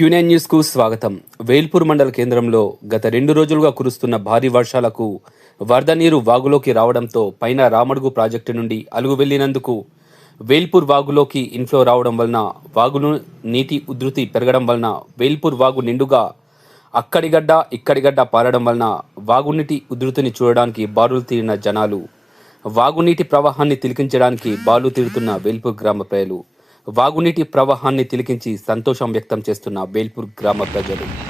Quinine న్యూస్కు స్వాగతం. వేల్పూర్ మండల కేంద్రంలో గత రెండు రోజులుగా కురుస్తున్న భారీ వర్షాలకు వరద నీరు వాగులోకి రావడంతో పైన రామడుగు ప్రాజెక్టు నుండి అలుగు వెళ్ళినందుకు వేల్పూర్ వాగులోకి ఇన్ఫ్లో రావడం వలన వాగును నీటి ఉధృతి పెరగడం వలన వేల్పూర్ వాగు నిండుగా అక్కడిగడ్డ ఇక్కడిగడ్డ ఇక్కడి గడ్డ పారడం వలన వాగునీటి ఉధృతిని చూడడానికి బారులు తీరిన జనాలు వాగునీటి ప్రవాహాన్ని తిలికించడానికి బాలు తీరుతున్న వేల్పూర్ గ్రామ ప్రజలు. వాగునీటి ప్రవాహాన్ని తిలికించి సంతోషం వ్యక్తం చేస్తున్న వేల్పూర్ గ్రామ ప్రజలు.